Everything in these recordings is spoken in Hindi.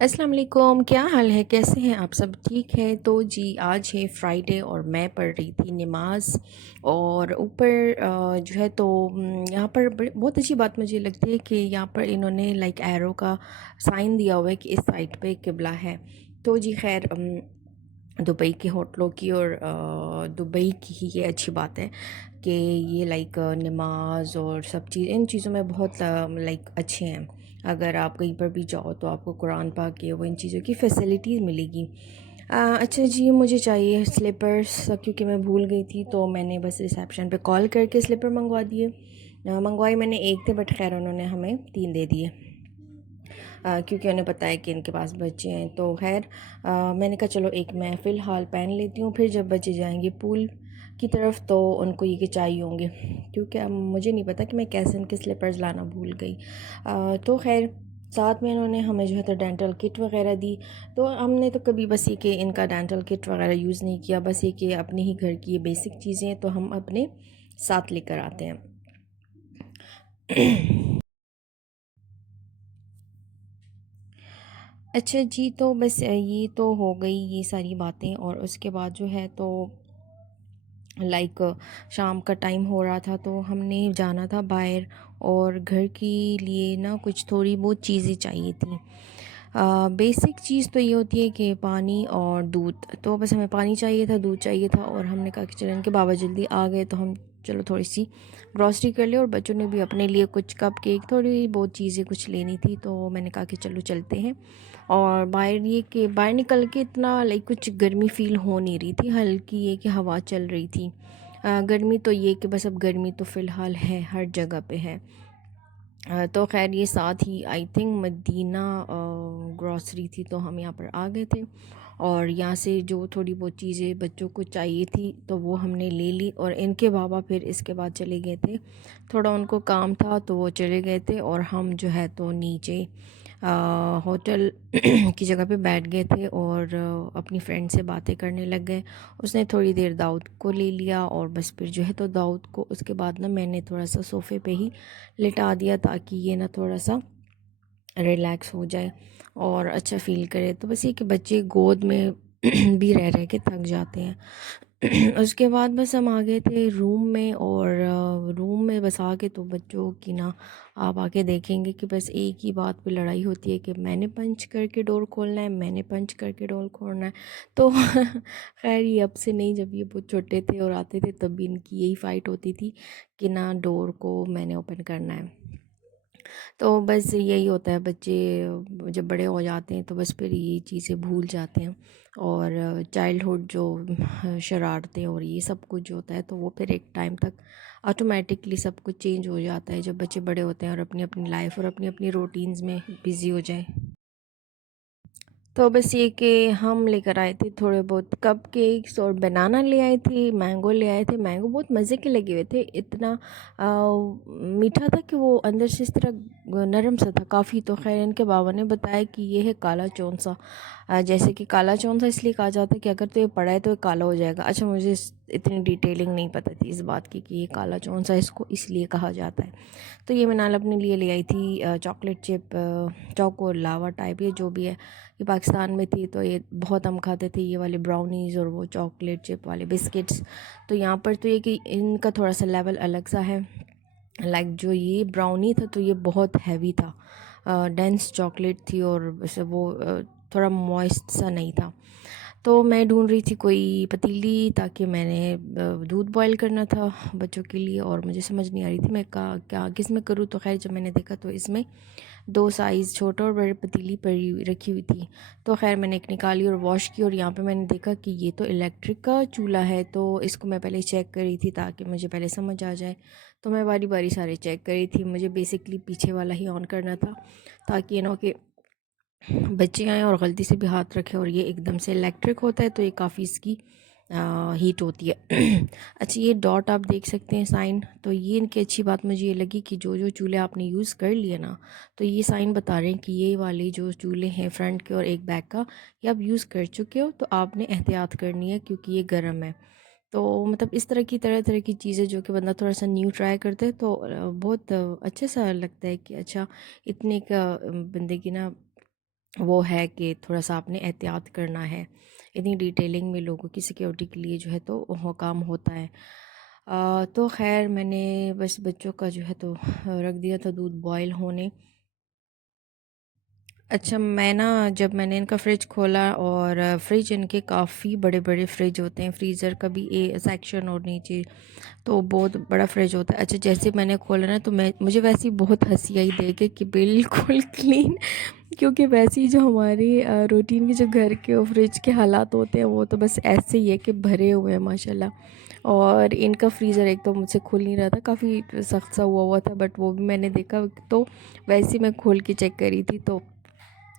अस्सलाम वालेकुम, क्या हाल है? कैसे हैं आप सब? ठीक है। तो जी आज है फ्राइडे और मैं पढ़ रही थी नमाज। और ऊपर जो है तो यहाँ पर बहुत अच्छी बात मुझे लगती है कि यहाँ पर इन्होंने लाइक एरो का साइन दिया हुआ है कि इस साइड पे किबला है। तो जी खैर दुबई के होटलों की और दुबई की ही ये अच्छी बात है कि ये लाइक नमाज और सब चीज़ इन चीज़ों में बहुत लाइक अच्छे हैं। अगर आप कहीं पर भी जाओ तो आपको कुरान पाक के वो इन चीज़ों की फैसिलिटीज़ मिलेगी। अच्छा जी, मुझे चाहिए स्लीपर्स क्योंकि मैं भूल गई थी, तो मैंने बस रिसेप्शन पे कॉल करके स्लीपर मंगवा दिए। मंगवाए मैंने एक थे, बट खैर उन्होंने हमें 3 दे दिए क्योंकि उन्हें पता है कि इनके पास बच्चे हैं। तो खैर मैंने कहा चलो एक मैं फ़िलहाल पहन लेती हूँ, फिर जब बच्चे जाएंगे पूल की तरफ तो उनको ये कि चाहिए होंगे, क्योंकि अब मुझे नहीं पता कि मैं कैसे उनके स्लीपर्स लाना भूल गई। तो खैर साथ में इन्होंने हमें जो है तो डेंटल किट वगैरह दी। तो हमने तो कभी बस ये कि इनका डेंटल किट वगैरह यूज़ नहीं किया, बस ये कि अपने ही घर की ये बेसिक चीज़ें तो हम अपने साथ लेकर आते हैं। अच्छा जी, तो बस ये तो हो गई ये सारी बातें, और उसके बाद जो है तो लाइक शाम का टाइम हो रहा था तो हमने जाना था बाहर, और घर के लिए ना कुछ थोड़ी बहुत चीज़ें चाहिए थी। बेसिक चीज़ तो ये होती है कि पानी और दूध। तो बस हमें पानी चाहिए था, दूध चाहिए था, और हमने कहा कि चलो इनके बाबा जल्दी आ गए तो हम चलो थोड़ी सी ग्रॉसरी कर ले, और बच्चों ने भी अपने लिए कुछ कप केक थोड़ी बहुत चीज़ें कुछ लेनी थी, तो मैंने कहा कि चलो चलते हैं। और बाहर ये कि बाहर निकल के इतना लाइक कुछ गर्मी फ़ील हो नहीं रही थी, हल्की ये कि हवा चल रही थी। गर्मी तो ये कि बस अब गर्मी तो फ़िलहाल है, हर जगह पे है। तो ख़ैर ये साथ ही आई थिंक मदीना ग्रॉसरी थी, तो हम यहाँ पर आ गए थे, और यहाँ से जो थोड़ी बहुत चीज़ें बच्चों को चाहिए थी तो वो हमने ले ली, और इनके बाबा फिर इसके बाद चले गए थे, थोड़ा उनको काम था तो वो चले गए थे, और हम जो है तो नीचे होटल की जगह पे बैठ गए थे, और अपनी फ्रेंड से बातें करने लग गए। उसने थोड़ी देर दाऊद को ले लिया, और बस फिर जो है तो दाऊद को उसके बाद ना मैंने थोड़ा सा सोफ़े पे ही लिटा दिया, ताकि ये ना थोड़ा सा रिलैक्स हो जाए और अच्छा फ़ील करे। तो बस ये कि बच्चे गोद में भी रह रह के थक जाते हैं। उसके बाद बस हम आ गए थे रूम में, और रूम में बस आके तो बच्चों की ना आप आके देखेंगे कि बस एक ही बात पे लड़ाई होती है कि मैंने पंच करके डोर खोलना है, मैंने पंच करके डोर खोलना है। तो खैर ये अब से नहीं, जब ये बहुत छोटे थे और आते थे तब भी इनकी यही फ़ाइट होती थी कि ना डोर को मैंने ओपन करना है। तो बस यही होता है, बच्चे जब बड़े हो जाते हैं तो बस फिर ये चीज़ें भूल जाते हैं, और चाइल्डहुड जो शरारतें और ये सब कुछ जो होता है तो वो फिर एक टाइम तक ऑटोमेटिकली सब कुछ चेंज हो जाता है जब बच्चे बड़े होते हैं और अपनी अपनी लाइफ और अपनी अपनी रूटीन्स में बिज़ी हो जाएं। तो बस ये कि हम लेकर आए थे थोड़े बहुत कप केक्स, और बनाना ले आए थे, मैंगो ले आए थे। मैंगो बहुत मज़े के लगे हुए थे, इतना मीठा था कि वो अंदर से इस तरह नरम सा था काफ़ी। तो खैर इनके बाबा ने बताया कि ये है काला चौंसा। जैसे कि काला चौंसा इसलिए कहा जाता है कि अगर तो ये पड़ा है तो ये काला हो जाएगा। अच्छा, मुझे इतनी डिटेलिंग नहीं पता थी इस बात की कि ये काला चौंसा इसको इसलिए कहा जाता है। तो ये मैं नाल अपने लिए ले आई थी चॉकलेट चिप, चौको लावा टाइप, ये जो भी है। ये पाकिस्तान में थी तो ये बहुत हम खाते थे, ये वाले ब्राउनीज़ और वो चॉकलेट चिप वाले बिस्किट्स। तो यहाँ पर तो ये कि इनका थोड़ा सा लेवल अलग सा है। लाइक जो ये ब्राउनी था तो ये बहुत हैवी था, डेंस चॉकलेट थी, और वैसे वो थोड़ा मॉइस्ट सा नहीं था। तो मैं ढूंढ रही थी कोई पतीली, ताकि मैंने दूध बॉईल करना था बच्चों के लिए, और मुझे समझ नहीं आ रही थी मैं का क्या किस में करूँ। तो खैर जब मैंने देखा तो इसमें दो साइज़ छोटा और बड़ी पतीली पड़ी रखी हुई थी। तो खैर मैंने एक निकाली और वॉश की, और यहाँ पे मैंने देखा कि ये तो इलेक्ट्रिक का चूल्हा है, तो इसको मैं पहले चेक कर रही थी ताकि मुझे पहले समझ आ जाए। तो मैं बारी बारी सारे चेक कर रही थी, मुझे बेसिकली पीछे वाला ही ऑन करना था, ताकि यू नो कि बच्चे आएँ और गलती से भी हाथ रखें, और ये एकदम से इलेक्ट्रिक होता है तो ये काफ़ी इसकी हीट होती है। अच्छा, ये डॉट आप देख सकते हैं साइन, तो ये इनकी अच्छी बात मुझे ये लगी कि जो जो चूल्हे आपने यूज़ कर लिए ना, तो ये साइन बता रहे हैं कि ये वाले जो चूल्हे हैं फ्रंट के और एक बैक का, ये आप यूज़ कर चुके हो, तो आपने एहतियात करनी है क्योंकि ये गर्म है। तो मतलब इस तरह की तरह तरह की चीज़ें जो कि बंदा थोड़ा सा न्यू ट्राई करते हैं तो बहुत अच्छे सा लगता है कि अच्छा, इतने का बंदे की ना वो है कि थोड़ा सा आपने एहतियात करना है। इतनी डिटेलिंग में लोगों की सिक्योरिटी के लिए जो है तो वो काम होता है। तो ख़ैर मैंने बस बच्चों का जो है तो रख दिया था दूध बॉयल होने। अच्छा, मैं ना जब मैंने इनका फ़्रिज खोला और फ्रिज इनके काफ़ी बड़े-बड़े फ्रिज होते हैं, फ्रीज़र का भी ए सेक्शन और नीचे तो बहुत बड़ा फ्रिज होता है। अच्छा, जैसे मैंने खोला ना तो मुझे वैसे ही बहुत हँसी आई देख के कि बिल्कुल क्लीन, क्योंकि वैसे ही जो हमारी रूटीन के जो घर के और फ्रिज के हालात होते हैं वो तो बस ऐसे ही है कि भरे हुए हैं माशाल्लाह। और इनका फ्रीज़र एक तो मुझसे खुल नहीं रहा था, काफ़ी सख्त सा हुआ हुआ था, बट वो भी मैंने देखा तो वैसे ही मैं खोल के चेक करी थी तो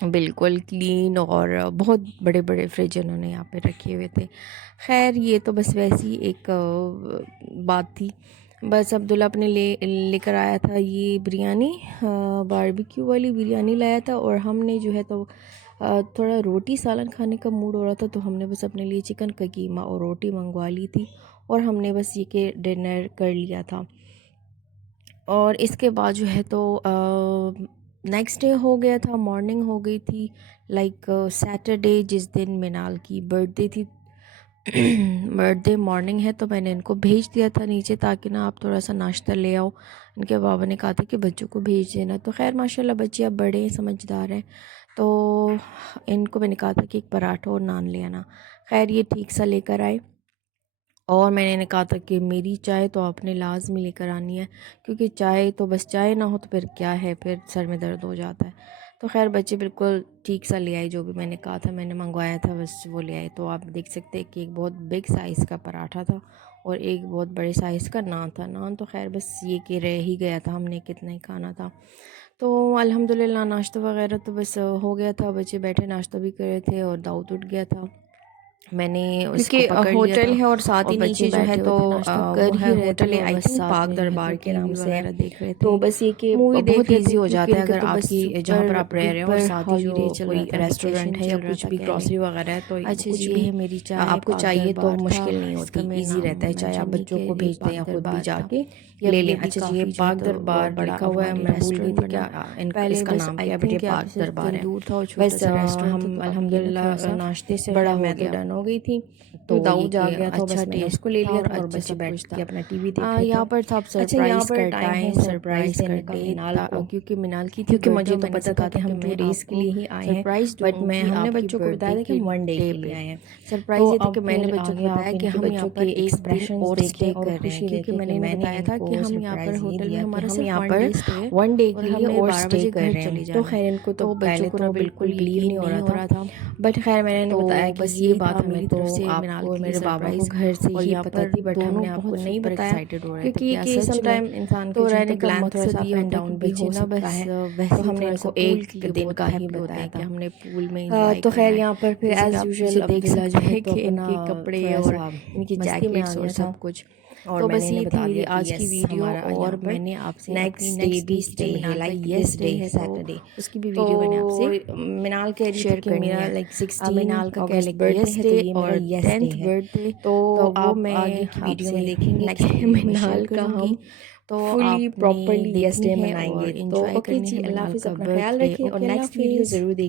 बिल्कुल क्लीन और बहुत बड़े-बड़े फ्रिज उन्होंने यहाँ पे रखे हुए थे। ख़ैर ये तो बस वैसी एक बात थी। बस अब्दुल्ला अपने लेकर आया था ये बिरयानी, बारबेक्यू वाली बिरयानी लाया था और हमने जो है तो थोड़ा रोटी सालन खाने का मूड हो रहा था तो हमने बस अपने लिए चिकन का कीमा और रोटी मंगवा ली थी और हमने बस ये कि डिनर कर लिया था। और इसके बाद जो है तो नेक्स्ट डे हो गया था, मॉर्निंग हो गई थी, लाइक सैटरडे जिस दिन मिनाल की बर्थडे थी। बर्थडे मॉर्निंग है तो मैंने इनको भेज दिया था नीचे ताकि ना आप थोड़ा सा नाश्ता ले आओ। इनके बाबा ने कहा था कि बच्चों को भेज देना, तो खैर माशाल्लाह बच्चे अब बड़े हैं, समझदार हैं, तो इनको मैंने कहा था कि एक पराठा और नान ले आना। खैर ये ठीक सा लेकर आए और मैंने इन्हें कहा था कि मेरी चाय तो आपने लाज़मी लेकर आनी है, क्योंकि चाय तो बस चाय ना हो तो फिर क्या है, फिर सर में दर्द हो जाता है। तो खैर बच्चे बिल्कुल ठीक सा ले आए, जो भी मैंने कहा था मैंने मंगवाया था बस वो ले आए। तो आप देख सकते हैं कि एक बहुत बिग साइज़ का पराठा था और एक बहुत बड़े साइज़ का नान था। नान तो खैर बस ये कि रह ही गया था, हमने कितना ही खाना था। तो अल्हम्दुलिल्लाह नाश्ता वगैरह तो बस हो गया था, बच्चे बैठे नाश्ता भी कर रहे थे और दाऊद उठ गया था। मैंने उसको क्योंकि पकड़ लिया होटल था है और साथ और ही बच्चे नीचे जो है बैठे हुए तो थे, नाश्ता वो कर है ही रहे थे होटल है और आई बस थिंक साथ पाक में जो है दरबार तो के नाम टीवी से है। वगैरह देख रहे तो थे, बस ये कि मूवी देख बहुत रहे ईजी थे, हो क्योंकि जाता है इनका अगर तो बस आपकी जहाँ पर सुपर आप रह रहे हैं और डुपर साथ ही जो हॉलीडे चल रहा कोई था, रेस्टोरेंट वेकेशन है या चल रहा कुछ था भी कह लें। ग्रॉसरी वगैरह है तो अच्छा कुछ जी, ये भी है मेरी चाय, आपको पाक चाहिए तो दरबार था, मुश्किल नहीं इसका होती, मैं ईजी नाम रहता है, चाहे आप मेंशन नहीं बच्चों किया, को ये भेज दें पाक या खुद भी दरबार था। जाके ये ले अभी लें। अभी अच्छा जी, ये काफ़ी जो है पाक तो दरबार बड़ा लिखा हुआ है, अफगानी मैं भूल गई रेस्टोरेंट थी बना क्या है। पहले इसका बस नाम आई क्या है, बट ये थिंक यहाँ पे पाक सिर्फ दरबार है। तंदूर था और छोटा बस सा रेस्टोरेंट था, हम तो अब ये ना थोड़ा अल्हम्दुलिल्लाह सा नाश्ते से बड़ा है, हो मैं तो गया। डन हो गई थी, तो ये दाऊद आ कि गया था, अच्छा बस मैंने टेस्ट उसको ले था लिया और था और अच्छे से बच्चे बैठ खुश के था। अपना टीवी देख रहे थे। यहाँ पर था अब अच्छा, यहाँ सरप्राइज़ पर का टाइम है टाइम, सरप्राइज़ सरप्राइज़ देने का करने मिनाल था, को, क्योंकि मिनाल की थी क्योंकि बर्थडे मुझे और तो मैंने पता था कहा कि था कि हम 2 मैं डेज़ के आपको लिए ही आए हैं, सरप्राइज़ बट मैं दूंगी हमने आपकी बच्चों को बर्थडे बताया था कि के हम 1 डे डे के लिए पे। आए हैं। सरप्राइज़ तो ये था कि अब मैंने फिर बच्चों को आगे बताया आप कि इनके हम यहाँ बच्चों पर के एक दिन एक्सप्रेशंस और देखें स्टे और कर रहे हैं, खुशी क्योंकि देखें कि मैंने इन्हें मैंने बताया था कि इनको हम यहाँ पर सरप्राइज़ ये होटल में दिया कि हमारा हम सिर्फ यहाँ 1 पर डे स्टे है 1 डे और के लिए हमने और 12 स्टे बजे कर घर रहे चले हैं। तो जाना है। खैर इनको तो तो बच्चों पहले को ना तो बिल्कुल बिल्कुल बिलीव यकीन नहीं हो नहीं रहा हो था, रहा था। बट खैर मैंने इन्हें तो बताया कि बस ये यही था बात हमें मेरी तो तरफ से मिनाल आपको के लिए मेरे बाबा को सरप्राइज़, घर से और ही यहाँ पता पर थी, बट दोनों हमने आपको बहुत नहीं सुपर बताया, एक्साइटेड हो रहे थे क्योंकि कि कि सच में। सम टाइम इंसान के तो जो है तो रहने का प्लान थोड़ा मकसद सा ये अप एंड होता है कि डाउन भी बच्चे हो ना सकता बस है, तो वैसे ही हमने थोड़ा सा इनको पूल 1 के लिए दिन बहुत का ही हैप्पी होते बताया हैं कि था। हमने पूल में इंजॉय तो करना खैर है। यहाँ पर फिर जैसे कि एज़ आप यूजुअल पीछे देख अब्दुल्ला जो सकते है हैं तो कि अपना इनके कपड़े और थोड़ा-सा इनकी मस्ती में आ जैकेट्स और गया था सब कुछ। और तो मैंने बस इन्हें ये थी बता दिया मेरी कि आज की यस वीडियो हमारा और यहाँ पर मैंने आपसे अपनी नेक्स्ट डे नेक्स्ट भी डे स्टे है, मिनाल का like yes this day day है तो सैटरडे। उसकी भी तो वीडियो मैंने आपसे मिनाल कह रही थी शेयर कि करनी मेरा है। लाइक 16 मिनाल का कह अगस्त लें कि बर्थडे येस है, तो डे ये मेरा और यस डे 10th है। बर्थडे, तो तो वो आप आगे मैं की वीडियो में आपसे देखेंगे नेक्स्ट कि वीडियो में शेयर मिनाल का करूँगी। हम तो फुली आपने प्रॉपर्ली यस देखनी डे है और मनाएँगे। तो इंजॉय ओके करनी जी, है अल्लाह मिनाल हाफ़िज़, का अपना ख़्याल बर्थडे। रखें और ओके, अल्लाह नेक्स्ट वीडियो हाफिज़। ज़रूर देखिए।